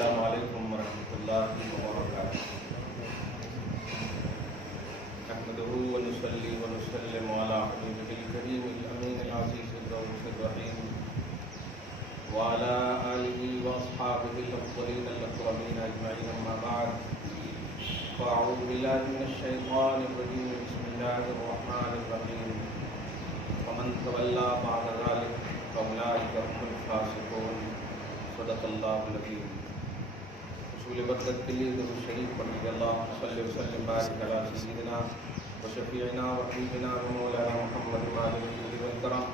السلام علیکم ورحمۃ اللہ وبرکاتہ۔ نحمده ونصلي ونسلم على حبیبہ الکریم الامین العزیز الرؤوف الرحیم وعلى آلہ واصحابہ الافضلین الاکرمین اجمعین، اما بعد فاعوذ باللہ من الشیطان الرجیم، بسم اللہ الرحمن الرحیم۔ فمن تولی بعد ذلک فاولئک هم الفاسقون۔ صدق اللہ العظیم۔ حصول برکت کے لیے درود شریف پڑھیے۔ اللہم صلی وسلم بارک علی سیدنا وشفیعنا وحبیبنا ومولانا محمد وعلى آلہ والکرام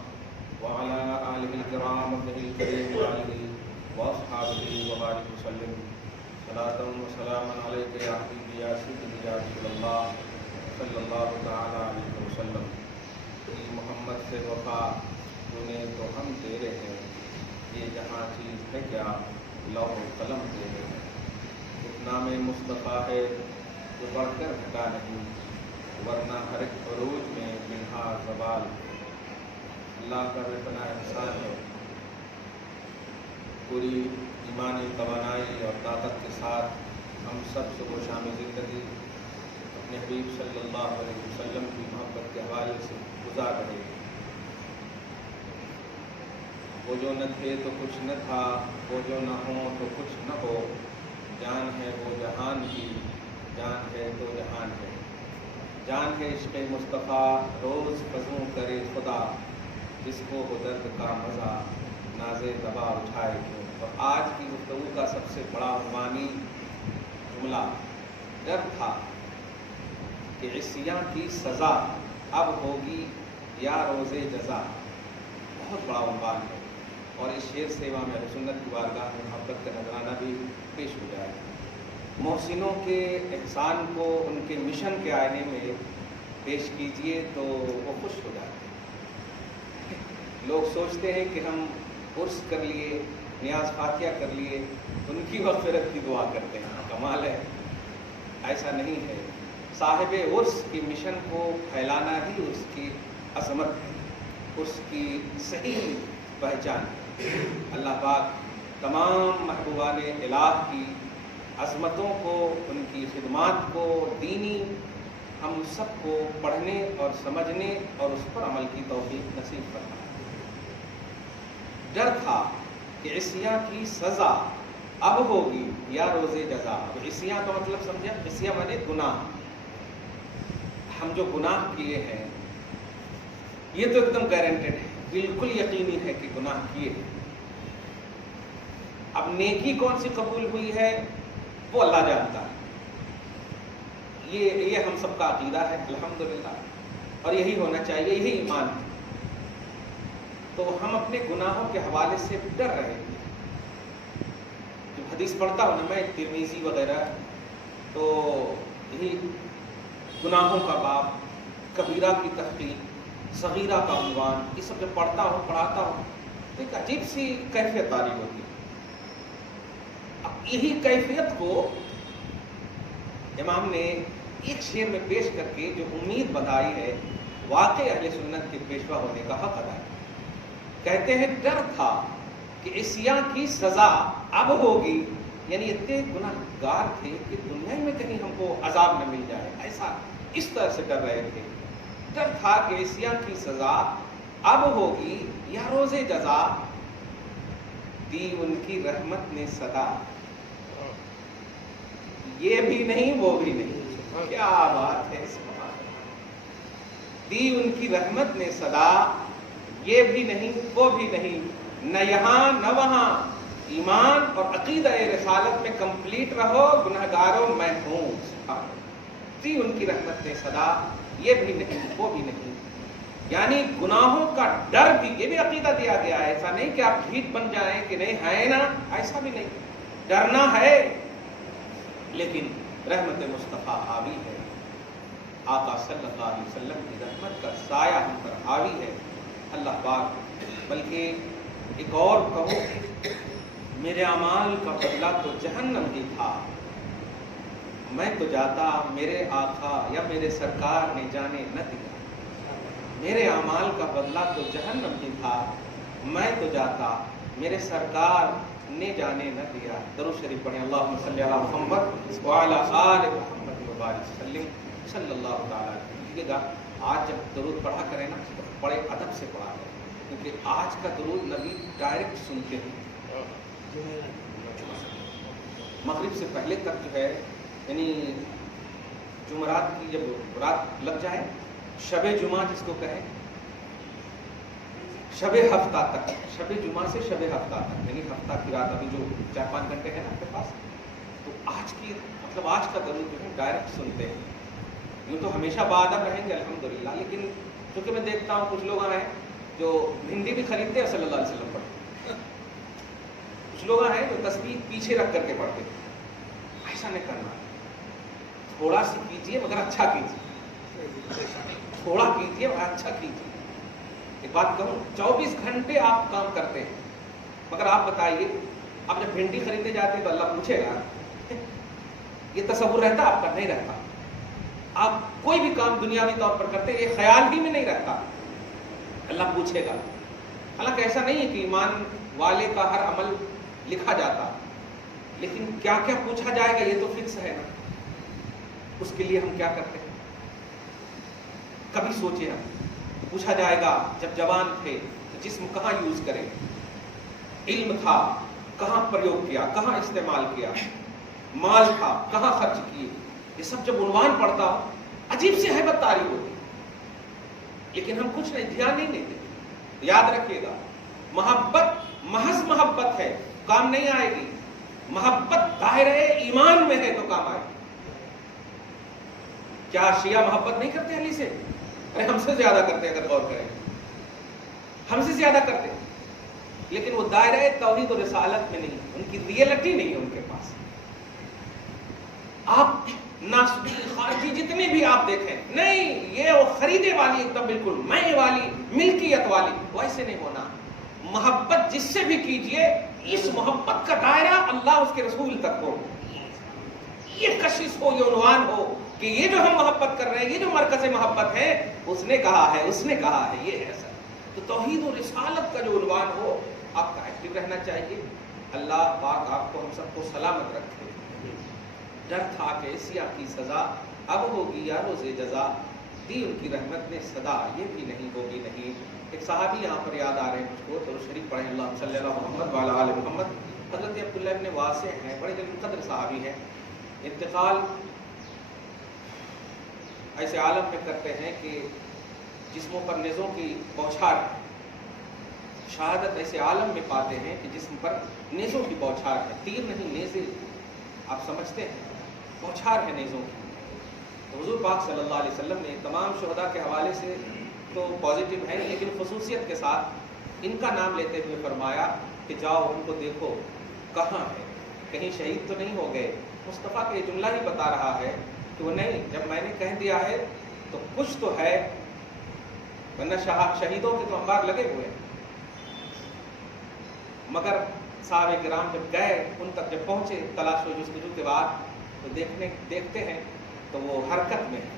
وعلى آلہ الکرام وصحبہ الکریم وعلہ واصحابہ وبارک وسلم۔ صلاۃ وسلاما علیک یا حبیبی یا سیدی یا رسول اللہ صلی اللہ تعالی علیہ وسلم۔ محمد سے وفا انہیں تو ہم تیرے ہیں، یہ جہاں چیز ہے کیا لوح و قلم تیرے ہیں۔ ایک نام مصطفیٰ ہے جو بڑھ کر ہٹا نہیں، ورنہ ہر ایک عروج میں منہا زوال۔ اللہ کا بے پناہ احسان ہے، پوری ایمانی توانائی اور طاقت کے ساتھ ہم سب صبح و شام زندگی اپنے حبیب صلی اللہ علیہ وسلم کی محبت کے حوالے سے گزار رہے ہیں۔ وہ جو نہ تھے تو کچھ نہ تھا، وہ جو نہ ہوں تو کچھ نہ ہو، جان ہے وہ جہان کی، جان ہے تو جہان ہے، جان ہے عشق مصطفیٰ، روز فزوں کرے خدا، جس کو ہو درد کا مزہ ناز دبا اٹھائے کیوں۔ اور آج کی گفتگو کا سب سے بڑا عنوانی جملہ ڈر تھا کہ عصیاں کی سزا اب ہوگی یا روز جزا۔ بہت بڑا عنوان ہے، اور اس شعر سے امام اہل سنت کی بارگاہ میں محبت کا نذرانہ بھی پیش ہو جائے۔ محسنوں کے احسان کو ان کے مشن کے آئینے میں پیش کیجئے تو وہ خوش ہو جاتے ہیں۔ لوگ سوچتے ہیں کہ ہم عرس کر لیے، نیاز فاتحہ کر لیے، ان کی مغفرت کی دعا کرتے ہیں، کمال ہے۔ ایسا نہیں ہے، صاحب عرس کی مشن کو پھیلانا ہی اس کی عظمت ہے، اس کی صحیح پہچان ہے۔ اللہ پاک تمام محبوبان الہ کی عظمتوں کو، ان کی خدمات کو، دینی ہم سب کو پڑھنے اور سمجھنے اور اس پر عمل کی توفیق نصیب فرمائے۔ ڈر تھا کہ عصیاں کی سزا اب ہوگی یا روز جزا۔ اب عصیاں کا مطلب سمجھا، عصیاں مانے گناہ۔ ہم جو گناہ کیے ہیں یہ تو ایک دم گارنٹیڈ ہے، بالکل یقینی ہے کہ گناہ کیے ہیں۔ اب نیکی کون سی قبول ہوئی ہے وہ اللہ جانتا ہے، یہ ہم سب کا عقیدہ ہے الحمدللہ، اور یہی ہونا چاہیے، یہی ایمان ہے۔ تو ہم اپنے گناہوں کے حوالے سے ڈر رہے تھے۔ جب حدیث پڑھتا ہوں نا میں ترمذی وغیرہ، تو یہی گناہوں کا باب، کبیرہ کی تحقیق، صغیرہ کا عنوان، یہ سب جب پڑھتا ہوں پڑھاتا ہوں تو ایک عجیب سی کیفیت طاری ہوتی ہے۔ اب یہی کیفیت کو امام نے ایک شعر میں پیش کر کے جو امید بندھائی ہے، واقع اہل سنت کے پیشوا ہونے کا حق ادا ہے۔ کہتے ہیں ڈر تھا کہ عصیاں کی سزا اب ہوگی، یعنی اتنے گناہ گار تھے کہ دنیا میں کہیں ہم کو عذاب نہ مل جائے، ایسا اس طرح سے ڈر رہے تھے۔ ڈر تھا کہ عصیاں کی سزا اب ہوگی یا روز جزا، دی ان کی رحمت نے صدا، یہ بھی نہیں وہ بھی نہیں، کیا بات ہے اس میں۔ دی ان کی رحمت نے صدا، یہ بھی نہیں وہ بھی نہیں، نہ یہاں نہ وہاں، ایمان اور عقیدہ رسالت میں کمپلیٹ رہو، گنہگاروں میں ہوں۔ دی ان کی رحمت نے صدا، یہ بھی نہیں وہ بھی نہیں، یعنی گناہوں کا ڈر بھی، یہ بھی عقیدہ دیا گیا ہے۔ ایسا نہیں کہ آپ ڈھیٹ بن جائیں کہ نہیں ہے نا، ایسا بھی نہیں، ڈرنا ہے، لیکن رحمت مصطفیٰ حاوی ہے، آقا صلی اللہ علیہ وسلم کی رحمت کا سایہ ہم پر حاوی ہے۔ اللہ پاک، بلکہ ایک اور کہوں، میرے اعمال کا بدلہ تو جہنم ہی تھا، میں تو جاتا میرے آقا یا میرے سرکار نے جانے نہ دیا، میرے اعمال کا بدلہ تو جہنم ہی تھا، میں تو جاتا میرے سرکار نے جانے نہ دیا. درود شریف پڑھیں. اللہم صلی علی محمد وعلی آل محمد وبارک وسلم صلی اللہ تعالیٰ. دیکھیے گا آج جب درود پڑھا کریں نا تو بڑے ادب سے پڑھا کریں, کیونکہ آج کا درود نبی ڈائریکٹ سنتے ہیں. مغرب سے پہلے تک جو ہے یعنی جمعرات کی جب رات لگ جائے, شب جمعہ جس کو کہیں, شب ہفتہ تک, شب جمعہ سے شب ہفتہ تک یعنی ہفتہ کی رات ابھی جو 4-5 گھنٹے ہیں نا آپ کے پاس, تو آج کی مطلب آج کا درود جو ہے ڈائریکٹ سنتے ہیں. یوں تو ہمیشہ بادب رہیں گے الحمدللہ, لیکن چونکہ میں دیکھتا ہوں کچھ لوگ ہیں جو بھنڈی بھی خریدتے ہیں صلی اللہ علیہ وسلم پڑھتے, کچھ لوگ ہیں جو تسبیح پیچھے رکھ کر کے پڑھتے. ایسا نہیں کرنا, تھوڑا سی کیجیے مگر اچھا کیجیے, تھوڑا کیجیے اور اچھا کیجیے. ایک بات کہوں, 24 گھنٹے آپ کام کرتے ہیں, مگر آپ بتائیے آپ جب بھنڈی خریدنے جاتے ہیں تو اللہ پوچھے گا, یہ تصور رہتا آپ کا؟ نہیں رہتا. آپ کوئی بھی کام دنیاوی طور پر کرتے ہیں یہ خیال ہی میں نہیں رہتا, اللہ پوچھے گا. حالانکہ ایسا نہیں ہے کہ ایمان والے کا ہر عمل لکھا جاتا, لیکن کیا کیا پوچھا جائے گا یہ تو فکس ہے نا. اس کے لیے ہم کیا کرتے ہیں کبھی سوچے ہم؟ پوچھا جائے گا جب جوان تھے تو جسم کہاں یوز کریں, علم تھا کہاں پریوگ کیا, کہاں استعمال کیا, مال تھا کہاں خرچ کیے. یہ سب جب عنوان پڑھتا ہو عجیب سی ہیبت طاری ہوتی, لیکن ہم کچھ نہیں دھیان نہیں دیتے. یاد رکھیے گا محبت محض محبت ہے, کام نہیں آئے گی. محبت دائرہ ایمان میں ہے تو کام آئے گی. کیا شیعہ محبت نہیں کرتے علی سے؟ ارے ہم سے زیادہ کرتے, اگر غور کریں ہم سے زیادہ کرتے, لیکن وہ دائرہ توحید و رسالت میں نہیں, ان کی ریئلٹی نہیں ہے ان کے پاس. آپ ناسبی خارجی جتنے بھی آپ دیکھیں, نہیں یہ وہ خریدے والی ایک دم بالکل میں والی ملکیت والی, ویسے نہیں ہونا. محبت جس سے بھی کیجئے اس محبت کا دائرہ اللہ اس کے رسول تک ہو, یہ کشش ہو, یہ عنوان ہو کہ یہ جو ہم محبت کر رہے ہیں, یہ جو مرکز محبت ہے, اس نے کہا ہے, اس نے کہا ہے, یہ ہے سر. تو توحید و رسالت کا جو عنوان ہو آپ کا ایکٹیو رہنا چاہیے. اللہ پاک آپ کو ہم سب کو سلامت رکھے. ڈر تھا کہ ایسیا کی سزا اب ہوگی یا روز جزا, دی ان کی رحمت نے صدا یہ بھی نہیں ہوگی نہیں. ایک صحابی یہاں پر یاد آ رہے ہیں مجھ کو, تو شریف پڑھیں. اللہ صلی اللہ محمد وعلی آل محمد. حضرت عبداللہ ابن واسع ہیں, بڑے جلیل قدر صحابی ہیں. انتقال ایسے عالم میں کرتے ہیں کہ جسموں پر نیزوں کی بوچھار ہے. شہادت ایسے عالم میں پاتے ہیں کہ جسم پر نیزوں کی بوچھار ہے. تیر نہیں, نیزے آپ سمجھتے ہیں, بوچھار ہے نیزوں کی. تو حضور پاک صلی اللہ علیہ وسلم نے تمام شہداء کے حوالے سے تو پازیٹیو ہے, لیکن خصوصیت کے ساتھ ان کا نام لیتے ہوئے فرمایا کہ جاؤ ان کو دیکھو کہاں ہے, کہیں شہید تو نہیں ہو گئے. مصطفیٰ کا یہ جملہ ہی بتا رہا ہے کہ وہ نہیں, جب میں نے کہہ دیا ہے تو کچھ تو ہے, ورنہ شہیدوں کے تو انبار لگے ہوئے. مگر صحابہ کرام جب گئے, ان تک جب پہنچے تلاش و جستجو کے بعد, تو دیکھتے ہیں تو وہ حرکت میں ہے.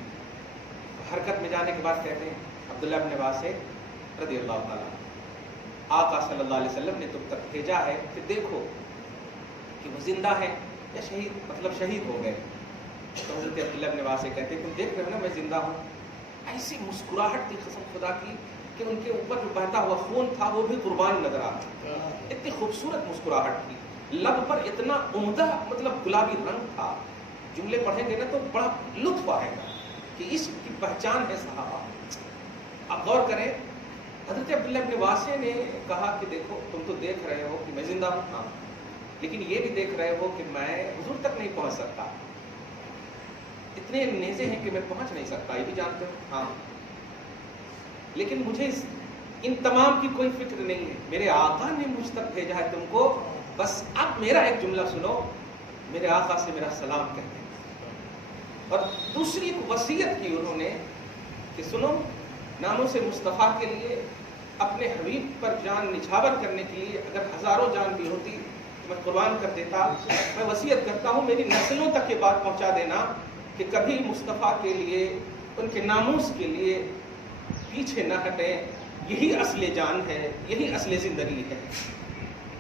حرکت میں جانے کے بعد کہتے ہیں عبداللہ ابن واسع رضی اللہ تعالیٰ, آقا صلی اللہ علیہ وسلم نے تم تک بھیجا ہے کہ دیکھو کہ وہ زندہ ہے یا شہید, مطلب شہید ہو گئے. تو حضرت عبداللہ ابن واسع کہتے ہیں تم دیکھ رہے ہو نا میں زندہ ہوں. ایسی مسکراہٹ تھی قسم خدا کی کہ ان کے اوپر جو بہتا ہوا خون تھا وہ بھی قربان نظر آتا. اتنی خوبصورت مسکراہٹ تھی, لب پر اتنا عمدہ مطلب گلابی رنگ تھا. جملے پڑھیں گے نا تو بڑا لطف آئے گا کہ اس کی پہچان ہے صحابہ. آپ غور کریں, حضرت عبداللہ ابن واسع نے کہا کہ دیکھو تم تو دیکھ رہے ہو کہ میں زندہ ہوں, ہاں, لیکن یہ بھی دیکھ رہے ہو کہ میں حضور تک نہیں پہنچ سکتا, اتنے نیزے ہیں کہ میں پہنچ نہیں سکتا, یہ بھی جانتے ہو, ہاں, لیکن مجھے ان تمام کی کوئی فکر نہیں ہے. میرے آقا نے مجھ تک بھیجا ہے تم کو, بس اب میرا ایک جملہ سنو, میرے آقا سے میرا سلام کہتے ہیں. اور دوسری وصیت کی انہوں نے کہ سنو, ناموں سے مصطفیٰ کے لیے, اپنے حبیب پر جان نچھاور کرنے کے لیے اگر ہزاروں جان بھی ہوتی تو میں قربان کر دیتا. میں وصیت کرتا ہوں میری نسلوں تک یہ بات پہنچا دینا کہ کبھی مصطفیٰ کے لیے, ان کے ناموس کے لیے پیچھے نہ ہٹیں. یہی اصل جان ہے, یہی اصل زندگی ہے.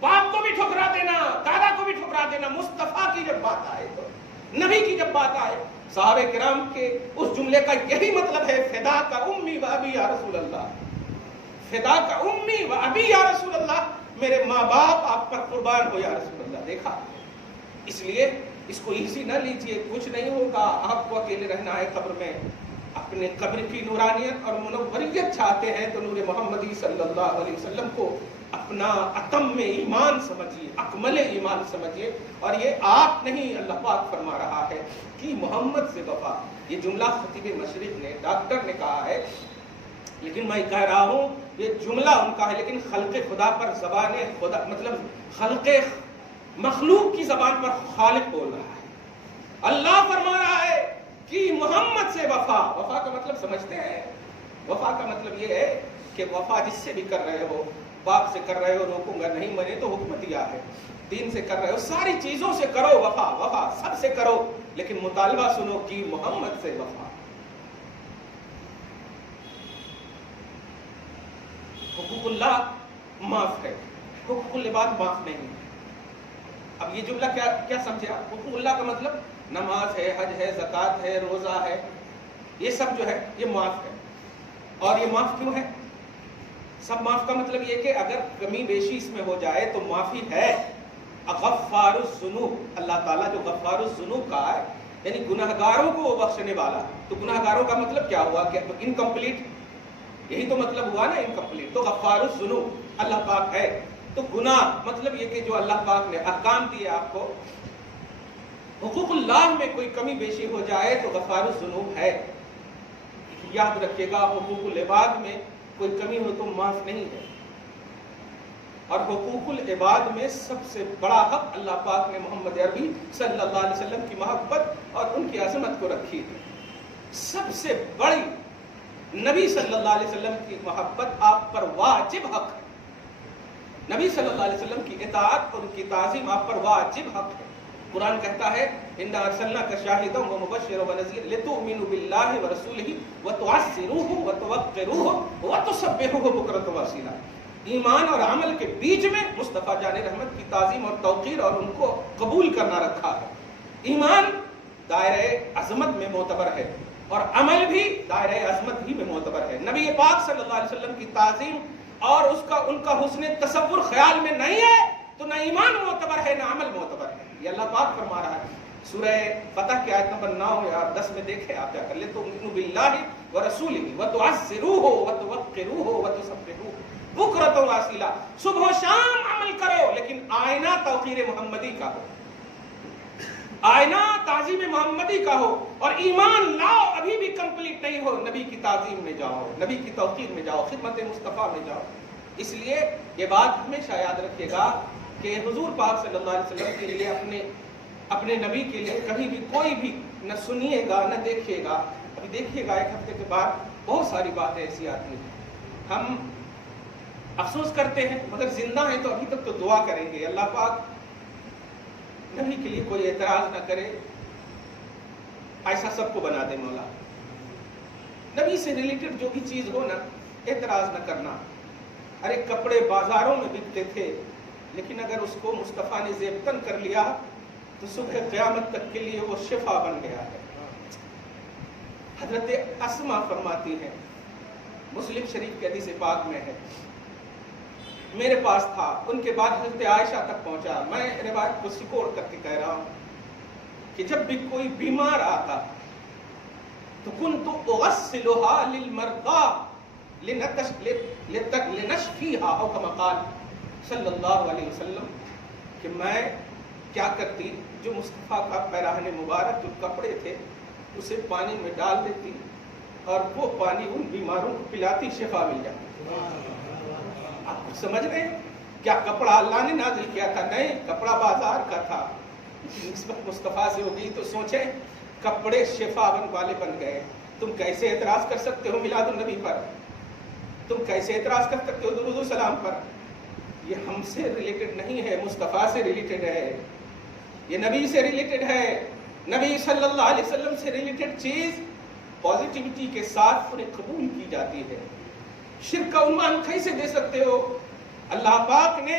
باپ کو بھی ٹھکرا دینا، دادا کو بھی ٹھکرا دینا. مصطفیٰ کی جب بات آئے تو، نبی کی جب بات آئے، صحابہ کرام کے اس جملے کا یہی مطلب ہے، فدا کا امی و ابی یا رسول اللہ، فدا کا امی و ابی یا رسول اللہ، میرے ماں باپ آپ پر قربان ہو یا رسول اللہ. دیکھا، اس لیے اس کو ایزی نہ لیجئے، کچھ نہیں ہوگا، آپ کو اکیلے رہنا ہے قبر میں. اپنے قبر کی نورانیت اور منوریت چاہتے ہیں تو نور محمدی صلی اللہ علیہ وسلم کو اپنا اتم ایمان سمجھیے، اکمل ایمان سمجھیے. اور یہ آپ نہیں، اللہ پاک فرما رہا ہے کہ محمد سے وفا. یہ جملہ خطیب مشرق نے، ڈاکٹر نے کہا ہے، لیکن میں کہہ رہا ہوں یہ جملہ ان کا ہے، لیکن خلق خدا پر زبان خدا، مطلب خلق مخلوق کی زبان پر خالق بول رہا ہے. اللہ فرما رہا ہے کہ محمد سے وفا. وفا کا مطلب سمجھتے ہیں؟ وفا کا مطلب یہ ہے کہ وفا جس سے بھی کر رہے ہو، باپ سے کر رہے ہو، روکوں گا نہیں منے تو حکم دیا ہے، دین سے کر رہے ہو، ساری چیزوں سے کرو وفا، وفا سب سے کرو، لیکن مطالبہ سنو کہ محمد سے وفا. حقوق اللہ معاف ہے، حقوق العباد معاف نہیں ہے. اب یہ جملہ کیا سمجھے آپ؟ حقوق اللہ کا مطلب نماز ہے، حج ہے، زکوٰۃ ہے، روزہ ہے، یہ سب جو ہے یہ معاف ہے. اور یہ معاف کیوں ہے؟ سب معاف کا مطلب یہ کہ اگر کمی بیشی اس میں ہو جائے تو معافی ہے. غفار الذنوب، اللہ تعالیٰ جو غفار الذنوب کا ہے، یعنی گناہگاروں کو وہ بخشنے والا. تو گناہگاروں کا مطلب کیا ہوا کہ انکمپلیٹ، یہی تو مطلب ہوا نا، انکمپلیٹ. تو غفار الذنوب اللہ پاک ہے. تو گناہ مطلب یہ کہ جو اللہ پاک نے احکام دیے آپ کو، حقوق اللہ میں کوئی کمی بیشی ہو جائے تو غفار الذنوب ہے. یاد رکھیے گا، حقوق العباد میں کوئی کمی ہو تو معاف نہیں ہے. اور حقوق العباد میں سب سے بڑا حق اللہ پاک نے محمد عربی صلی اللہ علیہ وسلم کی محبت اور ان کی عظمت کو رکھی ہے. سب سے بڑی نبی صلی اللہ علیہ وسلم کی محبت آپ پر واجب حق ہے. نبی صلی اللہ علیہ وسلم کی اطاعت اور ان کی تعظیم آپ پر واجب حق ہے. قرآن کہتا ہے اِنَّا أَرْسَلْنَاكَ شَاهِدًا وَمُبَشِّرًا وَنَذِيرًا لِتُؤْمِنُوا بِاللَّهِ وَرَسُولِهِ وَتُعَزِّرُوهُ وَتُوَقِّرُوهُ وَتُسَبِّحُوهُ بُكْرَةً وَأَصِيلًا. ایمان اور عمل کے بیچ میں مصطفیٰ جان رحمت کی تعظیم اور توقیر اور ان کو قبول کرنا رکھا ہے. ایمان دائرۂ عظمت میں معتبر ہے اور عمل بھی دائرۂ عظمت ہی میں معتبر ہے. نبی پاک صلی اللہ علیہ وسلم کی تعظیم اور ان کا حسن تصور خیال میں نہیں ہے تو نہ ایمان معتبر ہے نہ عمل معتبر ہے. یہ اللہ پاک فرما رہا ہے. سورہ فتح کی آیت نمبر 9 یا 10 میں دیکھیں آپ جا کر، لِتُؤْمِنُوا بِاللَّهِ وَرَسُولِهِ وَتُعَزِّرُوهُ وَتُوَقِّرُوهُ وَتُسَبِّحُوهُ بُكْرَةً وَأَصِيلًا. صبح و شام عمل کرو لیکن آئینہ توقیر محمدی کا ہو، آئینہ تعظیم محمدی کا ہو. اور ایمان لاؤ، ابھی بھی کمپلیٹ نہیں ہو، نبی کی تعظیم میں جاؤ، نبی کی توقیر میں جاؤ، خدمت مصطفیٰ میں جاؤ. اس لیے یہ بات ہمیشہ یاد رکھیے گا کہ حضور پاک صلی اللہ علیہ وسلم کے لیے، اپنے نبی کے لیے کبھی بھی کوئی بھی نہ سنیے گا نہ دیکھیے گا. ابھی دیکھیے گا ایک ہفتے کے بعد بہت ساری باتیں ایسی آتی ہیں. ہم افسوس کرتے ہیں مگر زندہ ہیں تو ابھی تک تو دعا کریں گے اللہ پاک نبی کے لیے کوئی اعتراض نہ کرے، ایسا سب کو بنا دے مولا. نبی سے ریلیٹڈ جو بھی چیز ہو نا، اعتراض نہ کرنا. ارے کپڑے بازاروں میں بکتے تھے لیکن اگر اس کو مصطفیٰ نے زیبتن کر لیا تو صبح قیامت تک کے لیے وہ شفا بن گیا ہے. حضرت اسما فرماتی ہیں، مسلم شریف کے حدیث پاک میں ہے، میرے پاس تھا، ان کے بعد حضرت عائشہ تک پہنچا. میں روایت کو سکوڑ کر کے کہہ رہا ہوں کہ جب بھی کوئی بیمار آتا تو کنت اغسلها للمرضى لنشفيها او كما قال صلی اللہ علیہ وسلم، کہ میں کیا کرتی، جو مصطفیٰ کا پیراہن مبارک جو کپڑے تھے اسے پانی میں ڈال دیتی اور وہ پانی ان بیماروں کو پلاتی، شفا مل جاتی. آپ کچھ سمجھ رہے ہیں؟ کیا کپڑا اللہ نے نازل کیا تھا؟ نہیں، کپڑا بازار کا تھا. نسبت مصطفیٰ سے ہوگی تو سوچیں کپڑے شفا والے بن گئے. تم کیسے اعتراض کر سکتے ہو میلاد النبی پر؟ تم کیسے اعتراض کر سکتے ہو درود و سلام پر؟ یہ ہم سے ریلیٹڈ نہیں ہے، مصطفیٰ سے ریلیٹڈ ہے، یہ نبی سے ریلیٹڈ ہے. نبی صلی اللہ علیہ وسلم سے ریلیٹڈ چیز پازیٹیوٹی کے ساتھ انہیں قبول کی جاتی ہے. شرک کا عنوان کیسے دے سکتے ہو؟ اللہ پاک نے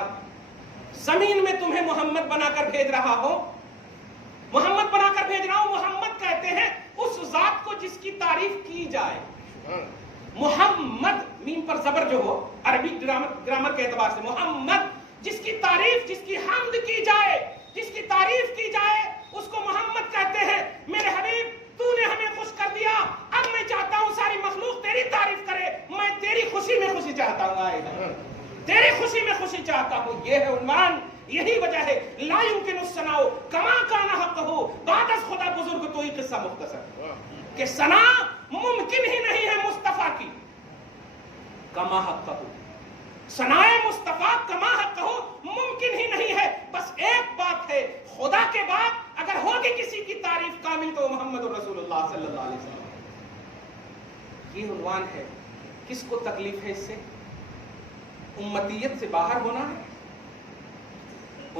الارض، زمین میں تمہیں محمد بنا کر بھیج رہا ہوں، محمد بنا کر بھیج رہا ہوں۔ محمد کہتے ہیں اس ذات کو جس کی تعریف کی جائے۔ محمد میم پر زبر جو ہو، عربی گرامر کے اعتبار سے محمد، جس کی تعریف، جس کی حمد کی جائے، جس کی تعریف کی جائے، اس کو محمد کہتے ہیں۔ میرے حبیب تو نے ہمیں خوش کر دیا، اب میں چاہتا ہوں ساری مخلوق تیری تعریف کرے، میں تیری خوشی میں خوشی چاہتا ہوں، تیری خوشی میں خوشی چاہتا ہوں۔ یہ ہے عنوان، یہی وجہ ہے لا يمكن الثناء كما كان حقه، بعد از خدا بزرگ تو ہی قصہ مختصر کہ ثنا ممکن ہی نہیں ہے مصطفیٰ کی کما حقہ، ثناء مصطفیٰ کما حقہ ممکن ہی نہیں ہے۔ بس ایک بات ہے، خدا کے بعد اگر ہوگی کسی کی تعریف کامل تو محمد رسول اللہ صلی اللہ علیہ وسلم۔ یہ عنوان ہے۔ کس کو تکلیف ہے اس سے؟ امتیت سے باہر ہونا ہے۔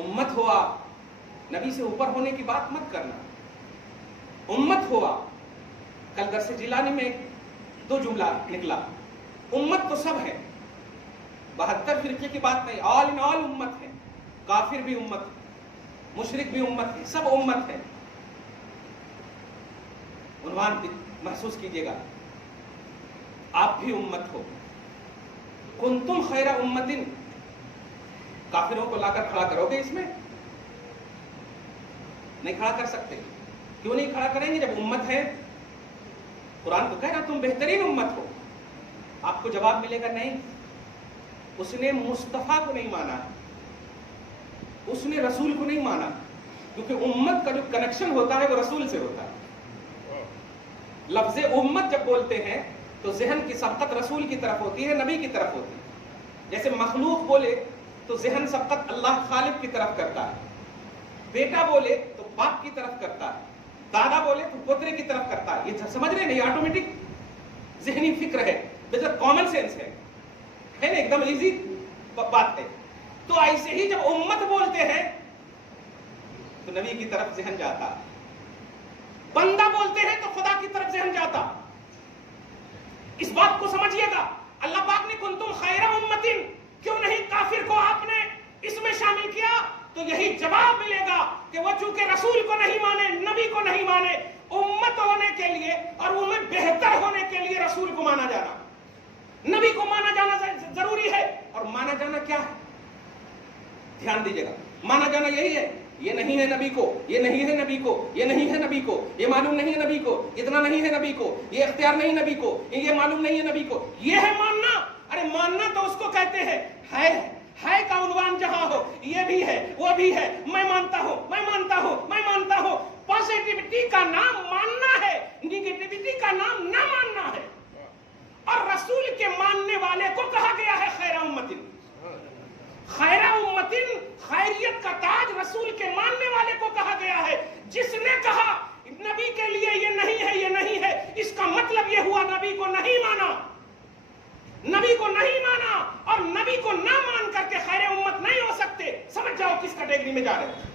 امت ہوا، نبی سے اوپر ہونے کی بات مت کرنا۔ امت ہوا، کل درس جیلانی میں 2 جملہ نکلا، امت تو سب ہے، 72 فرقے کی بات نہیں، آل ان آل امت ہے، کافر بھی امت ہے، مشرک بھی امت ہے، سب امت ہے۔ عنوان محسوس کیجئے گا، آپ بھی امت ہو۔ کنتم خیر امت، کافروں کو لا کر کھڑا کرو گے اس میں؟ نہیں کھڑا کر سکتے۔ کیوں نہیں کھڑا کریں گے جب امت ہے؟ قرآن تو کہہ رہا تم بہترین امت ہو۔ آپ کو جواب ملے گا نہیں، اس نے مصطفیٰ کو نہیں مانا، اس نے رسول کو نہیں مانا، کیونکہ امت کا جو کنیکشن ہوتا ہے وہ رسول سے ہوتا ہے۔ لفظ امت جب بولتے ہیں تو ذہن کی سبقت رسول کی طرف ہوتی ہے، نبی کی طرف ہوتی ہے۔ جیسے مخلوق بولے تو ذہن سبقت اللہ خالق کی طرف کرتا ہے، بیٹا بولے تو باپ کی طرف کرتا ہے، دادا بولے تو پوترے کی طرف کرتا ہے۔ یہ سمجھ رہے نہیں؟ آٹومیٹک ذہنی فکر ہے، کامن سینس ہے نا، ایک دم ایزی بات ہے۔ تو ایسے ہی جب امت بولتے ہیں تو نبی کی طرف ذہن جاتا، بندہ بولتے ہیں تو خدا کی طرف ذہن جاتا۔ اس بات کو سمجھیے گا، اللہ پاک نے کنتم خیر امت، کیوں نہیں کافر کو آپ نے اس میں شامل کیا؟ تو یہی جواب ملے گا کہ وہ چونکہ رسول کو نہیں مانے، نبی کو نہیں مانے، امت ہونے کے لیے اور ان میں بہتر ہونے کے لیے رسول کو مانا جانا، نبی کو مانا جانا ضروری ہے۔ اور مانا جانا کیا ہے؟ دھیان دیجیے گا، مانا جانا یہی ہے، یہ نہیں ہے نبی کو، یہ نہیں ہے نبی کو، یہ نہیں ہے نبی کو، یہ معلوم نہیں ہے نبی کو، اتنا نہیں ہے نبی کو، یہ اختیار نہیں نبی کو، یہ معلوم نہیں ہے نبی کو، یہ ہے ماننا۔ ارے ماننا تو اس کو کہتے ہیں ہے کا عنوان جہاں ہو، یہ بھی ہے، وہ بھی ہے، میں مانتا ہوں، میں مانتا ہوں، میں مانتا ہوں۔ پازیٹیوٹی کا نام ماننا ہے، نیگیٹیوٹی کا نام نہ ماننا ہے۔ اور رسول کے ماننے والے کو کہا گیا ہے خیر امت، خیر امت، خیریت کا تاج رسول کے ماننے والے کو کہا گیا ہے۔ جس نے کہا نبی کے لیے یہ نہیں ہے، یہ نہیں ہے، اس کا مطلب یہ ہوا نبی کو نہیں مانا، نبی کو نہیں مانا، اور نبی کو نہ مان کر کے خیر امت نہیں ہو سکتے۔ سمجھ جاؤ کس کیٹیگری میں جا رہے ہیں۔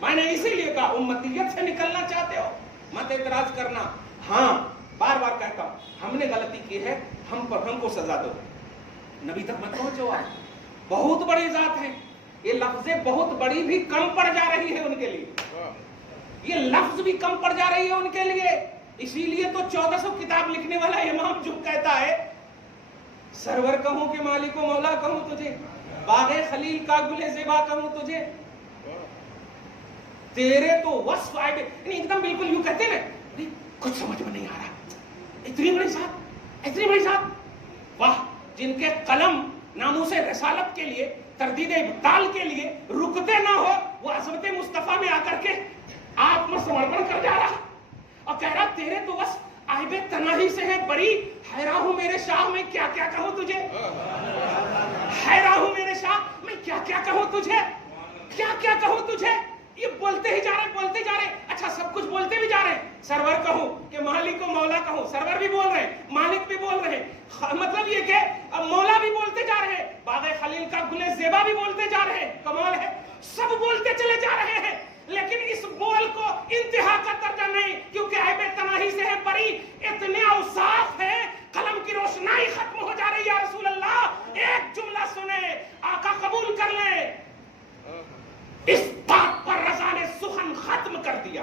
میں نے اسی لیے کہا امتیت سے نکلنا چاہتے ہو مت اعتراض کرنا۔ ہاں بار بار کہتا ہوں، ہم نے غلطی کی ہے، ہم کو سزا دو، نبی تک مت پہنچو۔ آج بہت بڑی ذات ہے، یہ لفظیں بہت بڑی بھی کم پڑ جا رہی ہے ان کے لیے، یہ لفظ بھی کم پڑ جا رہی ہے ان کے لیے۔ اسی لیے تو 1400 کتاب لکھنے والا امام جو کہتا ہے سرور کہوں کہ مالک و مولا کہوں تجھے، باغ خلیل کا گل زیبا کہوں تجھے، تیرے تو وصف آئے، ایک دم بالکل یوں کہتے ہیں کچھ سمجھ میں نہیں آ رہا، اتنی بڑی ذات، اتنی بڑی ذات، واہ، جن کے قلم ناموس رسالت کے لیے، تردید ابطال کے لیے رکتے نہ ہو، وہ عظمت مصطفیٰ میں آ کر کے آتم سمرپن کر جا رہا اور کہہ رہا تیرے تو بس عیب تنہی سے ہے بری، حیران ہوں میرے شاہ میں کیا کیا کہوں تجھے، حیران ہوں میرے شاہ میں کیا کیا کہوں تجھے، کیا کیا کہوں تجھے۔ یہ بولتے ہی جا رہے، بولتے جا رہے، اچھا سب کچھ بولتے بھی جا رہے ہیں، سرور کہوں کہ مالک و مولا کہوں، سرور بھی بول رہے ہیں، مالک بھی بول رہے ہیں، مطلب یہ کہ مولا بھی بولتے جا رہے ہیں، باغ خلیل کا گل زیبا بھی بولتے جا رہے ہیں، کمال ہے، سب بولتے چلے جا رہے ہیں، لیکن اس بول کو انتہا کا درجہ نہیں، کیونکہ عیب تنہی سے ہے بری، اتنے اوصاف ہیں، قلم کی روشنائی ختم ہو جا رہی ہے یا رسول اللہ، ایک جملہ سنے آقا قبول کر لیں، اس بات پر رضا نے سخن ختم کر دیا،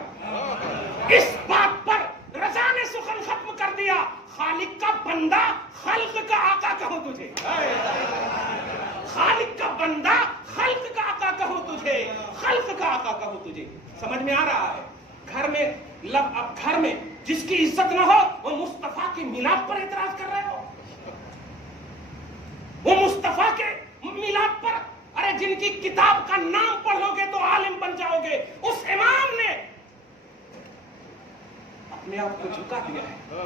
اس بات پر رضا نے سخن ختم کر دیا، خالق کا بندہ خلق کا آقا کہوں تجھے، خالق کا بندہ خلق کا آقا کہوں تجھے، خلق کا آقا کہوں تجھے۔ سمجھ میں آ رہا ہے؟ گھر میں اب گھر میں جس کی عزت نہ ہو وہ مصطفیٰ کے میلاد پر اعتراض کر رہے ہو، وہ مصطفیٰ کے میلاد پر، ارے جن کی کتاب کا نام پڑھو گے تو عالم بن جاؤ گے، اس امام نے اپنے آپ کو جھکا دیا ہے،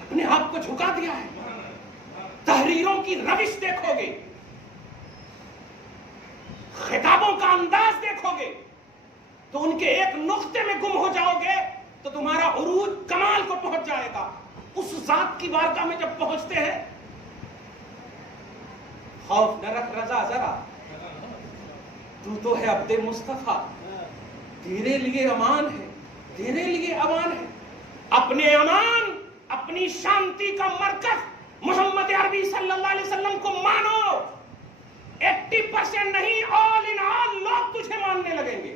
اپنے آپ کو جھکا دیا ہے۔ تحریروں کی روش دیکھو گے، خطابوں کا انداز دیکھو گے تو ان کے ایک نقطے میں گم ہو جاؤ گے تو تمہارا عروج کمال کو پہنچ جائے گا۔ اس ذات کی بارگاہ میں جب پہنچتے ہیں، خوف نہ رکھ رضا ذرا، تو ہے عبد مصطفیٰ، تیرے لیے امان ہے، تیرے لیے امان ہے۔ اپنے امان، اپنی شانتی کا مرکز محمد عربی صلی اللہ علیہ وسلم کو مانو۔ 80% نہیں، آل ان آل لوگ تجھے ماننے لگیں گے۔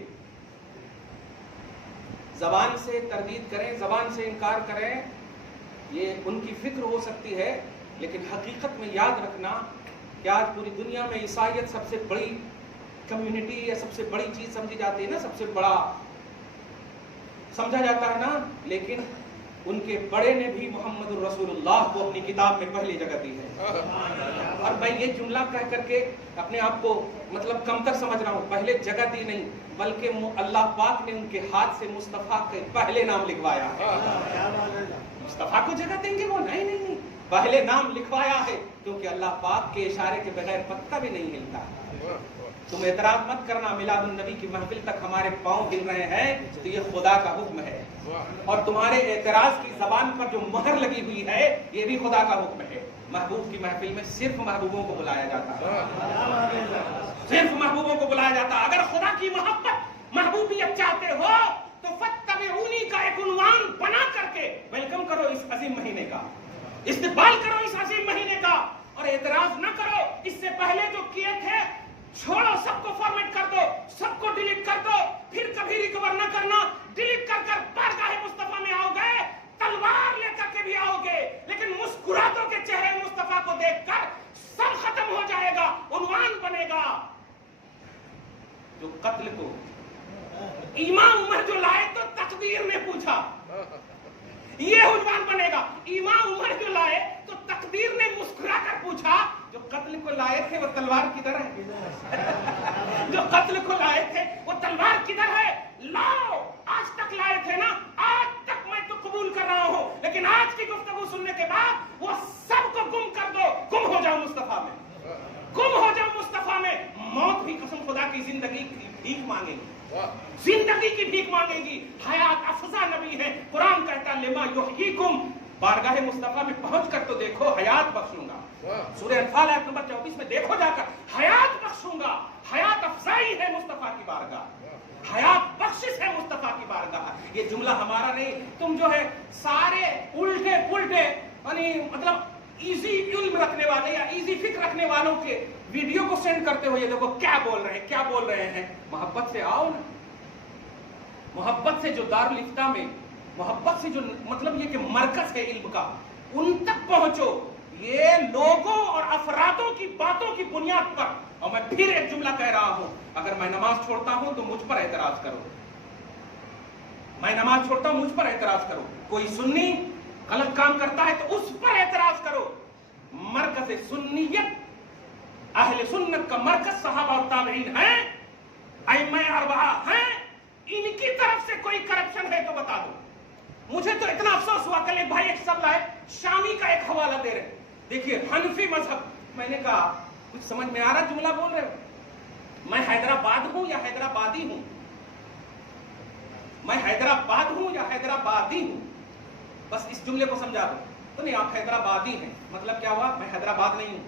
زبان سے تردید کریں، زبان سے انکار کریں، یہ ان کی فکر ہو سکتی ہے، لیکن حقیقت میں یاد رکھنا کہ آج پوری دنیا میں عیسائیت سب سے بڑی کمیونٹی یا سب سے بڑی چیز سمجھی جاتی ہے نا، سب سے بڑا سمجھا جاتا ہے نا، لیکن ان کے بڑے نے بھی محمد الرسول اللہ کو اپنی کتاب میں پہلی جگہ دی ہے۔ اور میں یہ جملہ کہہ کر کے اپنے آپ کو مطلب کمتر سمجھ رہا ہوں، پہلے جگہ دی نہیں بلکہ اللہ پاک نے ان کے ہاتھ سے مصطفیٰ کے پہلے نام لکھوایا ہے۔ مصطفیٰ کو جگہ دیں گے وہ؟ نہیں، پہلے نام لکھوایا ہے، کیونکہ اللہ پاک کے اشارے کے بغیر پتا بھی نہیں ہلتا۔ تم اعتراض مت کرنا میلاد النبی کی محفل تک ہمارے پاؤں ہل رہے ہیں تو یہ خدا کا حکم ہے، اور تمہارے اعتراض کی زبان پر جو مہر لگی ہوئی ہے یہ بھی خدا کا حکم ہے۔ محبوب کی محفل میں صرف محبوبوں کو بلایا جاتا ہے، صرف محبوبوں کو بلایا جاتا ہے۔ اگر خدا کی محبت محبوبیت چاہتے ہو تو فاتبعونی کا ایک عنوان بنا کر کے ویلکم کرو اس عظیم مہینے کا، استقبال کرو اس عظیم مہینے کا، اور اعتراض نہ کرو۔ اس سے پہلے جو کیے تھے چھوڑو، سب کو فارمیٹ کر دو، سب کو ڈیلیٹ کر دو، پھر کبھی ریکور نہ کرنا۔ ڈیلیٹ کر کر بارگاہ مصطفیٰ میں آؤ گے، تلوار لے کر کے بھی آؤ گے، لیکن مسکراتوں کے چہرے مصطفیٰ کو دیکھ کر سب ختم ہو جائے گا۔ عنوان بنے گا جو قتل کو امام عمر جو لائے تو تقدیر نے پوچھا، یہ عنوان بنے گا۔ امام عمر جو لائے تو تقدیر نے مسکرا کر پوچھا، جو قتل کو لائے تھے وہ تلوار کدھر ہے؟ جو قتل کو لائے تھے وہ تلوار کدھر ہے؟ لاؤ، آج تک لائے تھے نا، آج تک میں تو قبول کر رہا ہوں، لیکن آج کی گفتگو سننے کے بعد وہ سب کو گم کر دو۔ گم ہو جاؤ مصطفیٰ میں، گم ہو جاؤ مصطفیٰ میں۔ موت بھی قسم خدا کی زندگی کی بھیک مانگے گی، زندگی کی بھیک مانگے گی۔ حیات افزا نبی ہے، قرآن کہتا ہے لما یحییکم، بارگاہ مصطفیٰ میں پہنچ کر تو دیکھو، حیات بخشوں گا۔ سورہ انفال آیت نمبر 24 میں دیکھو جا کر، حیات بخشوں گا۔ حیات افزائی ہے مصطفیٰ کی بارگاہ، حیات بخشش ہے مصطفیٰ کی بارگاہ۔ یہ جملہ ہمارا نہیں، تم جو ہے سارے الٹے پلٹے یعنی مطلب ایزی علم رکھنے والے یا ایزی فکر رکھنے والوں کے ویڈیو کو سینڈ کرتے ہو، یہ دیکھو کیا بول رہے ہیں، کیا بول رہے ہیں۔ محبت سے آؤ نا، محبت سے جو دارالفتہ میں، محبت سے جو مطلب یہ کہ مرکز ہے علم کا، ان تک پہنچو۔ یہ لوگوں اور افرادوں کی باتوں کی بنیاد پر، اور میں پھر ایک جملہ کہہ رہا ہوں، اگر میں نماز چھوڑتا ہوں تو مجھ پر اعتراض کرو، میں نماز چھوڑتا ہوں مجھ پر اعتراض کرو۔ کوئی سنی غلط کام کرتا ہے تو اس پر اعتراض کرو۔ مرکز سنیت، اہل سنت کا مرکز صحابہ اور تابعین ہیں، ائمہ اربعہ ہیں، ان کی طرف سے کوئی کرپشن ہے تو بتا دو۔ مجھے تو اتنا افسوس ہوا، کل ایک بھائی ایک سب لائے شامی کا ایک حوالہ دے رہے، دیکھیے حنفی مذہب۔ میں نے کہا کچھ سمجھ میں آ رہا جملہ بول رہے ہو؟ میں حیدرآباد ہوں یا حیدرآبادی ہوں؟ میں حیدرآباد ہوں یا حیدرآبادی ہوں؟ بس اس جملے کو سمجھا دو تو نہیں، آپ حیدرآبادی ہیں، مطلب کیا ہوا؟ میں حیدرآباد نہیں ہوں۔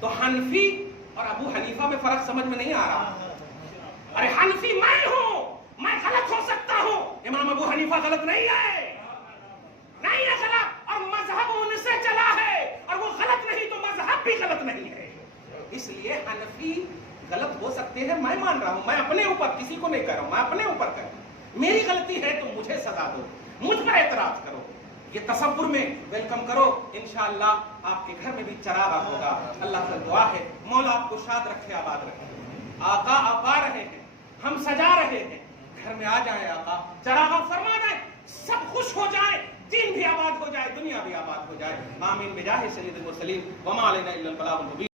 تو حنفی اور ابو حنیفہ میں فرق سمجھ میں نہیں آ رہا۔ ارے حنفی میں ہوں، میں غلط ہو سکتا ہوں، امام ابو حنیفہ غلط نہیں ہے، نہیں ہے غلط، اور مذہب مذہب ان سے چلا ہے اور وہ غلط نہیں تو مذہب بھی غلط نہیں ہے. اس لیے حنفی غلط ہو سکتے ہیں، میں مان رہا ہوں، میں اپنے اوپر کسی کو نہیں کہہ رہا ہوں، میں اپنے اوپر کہہ رہا ہوں. میری غلطی ہے تو مجھے سزا دو، مجھ پر اعتراض کرو، یہ تصور میں ویلکم کرو. انشاءاللہ آپ کے گھر میں بھی چراغ ہوگا. اللہ سے دعا ہے مولا آپ کو شاد رکھے، آباد رکھے. آقا آپ آ رہے ہیں، ہم سجا رہے ہیں، گھر میں آ جائیں آقا، چراغ فرما دیں، سب خوش ہو جائیں، دین بھی آباد ہو جائے، دنیا بھی آباد ہو جائے. آمین بجاہ سید المرسلین وما علینا الا البلاغ المبین.